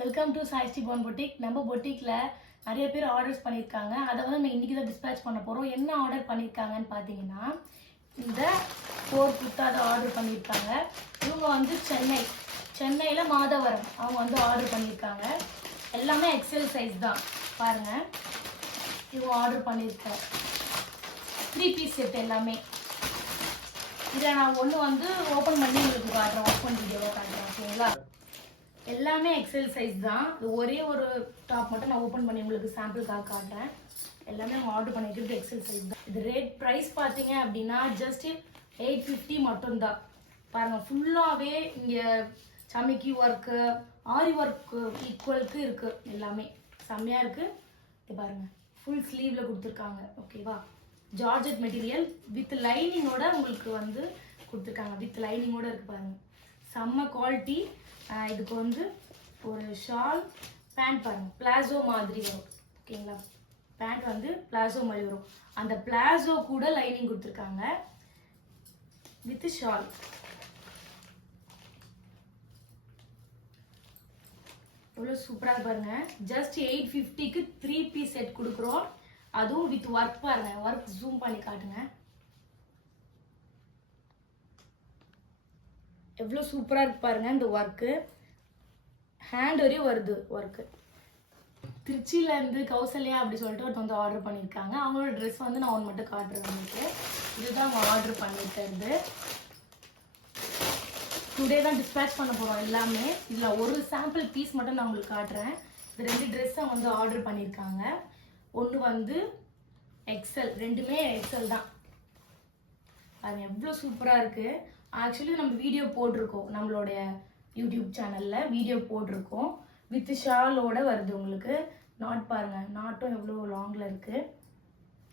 Welcome to சாய்ஸ்டி பான் boutique. நம்ம பொட்டிக்ல நிறைய பேர் ஆர்டர்ஸ் பண்ணியிருக்காங்க. அதை வந்து நம்ம இன்னைக்கு தான் டிஸ்பேச் பண்ண போகிறோம். என்ன ஆர்டர் பண்ணியிருக்காங்கன்னு பார்த்தீங்கன்னா, இந்த 4 குர்த்தா தான் ஆர்டர் பண்ணியிருக்காங்க. இவங்க வந்து சென்னையில் மாதவரம் அவங்க வந்து ஆர்டர் பண்ணியிருக்காங்க. எல்லாமே எக்ஸல் சைஸ் தான். பாருங்கள், இவங்க ஆர்டர் பண்ணியிருக்காங்க 3 பீஸ் செட் எல்லாமே. இதை நான் ஒன்று வந்து ஓப்பன் பண்ணி உங்களுக்கு காட்டுறேன், ஓப்பன் வீடியோவாக காட்டுறேன். ஓகேங்களா? எல்லாமே எக்ஸல் சைஸ் தான். ஒரே ஒரு டாப் மட்டும் நான் ஓப்பன் பண்ணி உங்களுக்கு சாம்பிளுக்காக காட்டுறேன். எல்லாமே அவங்க ஆர்டர் பண்ணிக்கிறது எக்ஸல் சைஸ் தான். இது ரேட் ப்ரைஸ் பார்த்தீங்க அப்படின்னா ஜஸ்ட் 850 மட்டும்தான். பாருங்கள், ஃபுல்லாகவே இங்கே சமைக்கி ஒர்க்கு, ஆரி ஒர்க்கு ஈக்குவலுக்கு இருக்குது. எல்லாமே செம்மையாக இருக்குது. இது பாருங்கள், ஃபுல் ஸ்லீவில் கொடுத்துருக்காங்க. ஓகேவா? ஜார்ஜெட் மெட்டீரியல் வித் லைனிங்கோட உங்களுக்கு வந்து கொடுத்துருக்காங்க. வித் லைனிங்கோட இருக்குது பாருங்கள், செம்ம குவாலிட்டி. இதுக்கு வந்து ஒரு ஷால், பேண்ட் பாருங்கள், பிளாசோ மாதிரி வரும். ஓகேங்களா? பேண்ட் வந்து பிளாசோ மாதிரி வரும். அந்த பிளாசோ கூட லைனிங் கொடுத்துருக்காங்க வித் ஷால். எவ்வளோ சூப்பராக பாருங்க. ஜஸ்ட் 850க்கு 3 பீஸ் செட் கொடுக்குறோம். அதுவும் வித் ஒர்க். பாருங்க, ஒர்க் ஜூம் பண்ணி காட்டுங்க. எவ்வளோ சூப்பராக இருக்கு பாருங்க. இந்த ஒர்க்கு ஹேண்ட் வரையும் வருது ஒர்க்கு. திருச்சியிலேருந்து கௌசல்யா அப்படி சொல்லிட்டு ஒருத்தர் வந்து ஆர்டர் பண்ணியிருக்காங்க. அவங்களோட ட்ரெஸ் வந்து நான் ஒன்று மட்டும் காட்டுறேன் உங்களுக்கு. இதுதான் அவங்க ஆர்டர் பண்ணியிருக்கிறது. டுடே தான் டிஸ்பேச் பண்ண போகிறோம் எல்லாமே. இதில் ஒரு சாம்பிள் பீஸ் மட்டும் நான் உங்களுக்கு காட்டுறேன். இந்த 2 ட்ரெஸ் அவங்க வந்து ஆர்டர் பண்ணியிருக்காங்க. ஒன்று வந்து எக்ஸல், ரெண்டுமே எக்ஸல் தான். அது எவ்வளோ சூப்பராக இருக்குது. ஆக்சுவலி நம்ம வீடியோ போட்டிருக்கோம், நம்மளுடைய யூடியூப் சேனலில் வீடியோ போட்டிருக்கோம். வித் ஷாலோட வருது உங்களுக்கு. நாட் பாருங்கள், நாட்டும் எவ்வளோ லாங்கில் இருக்குது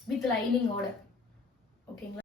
வித் லைனிங்கோட. ஓகேங்களா?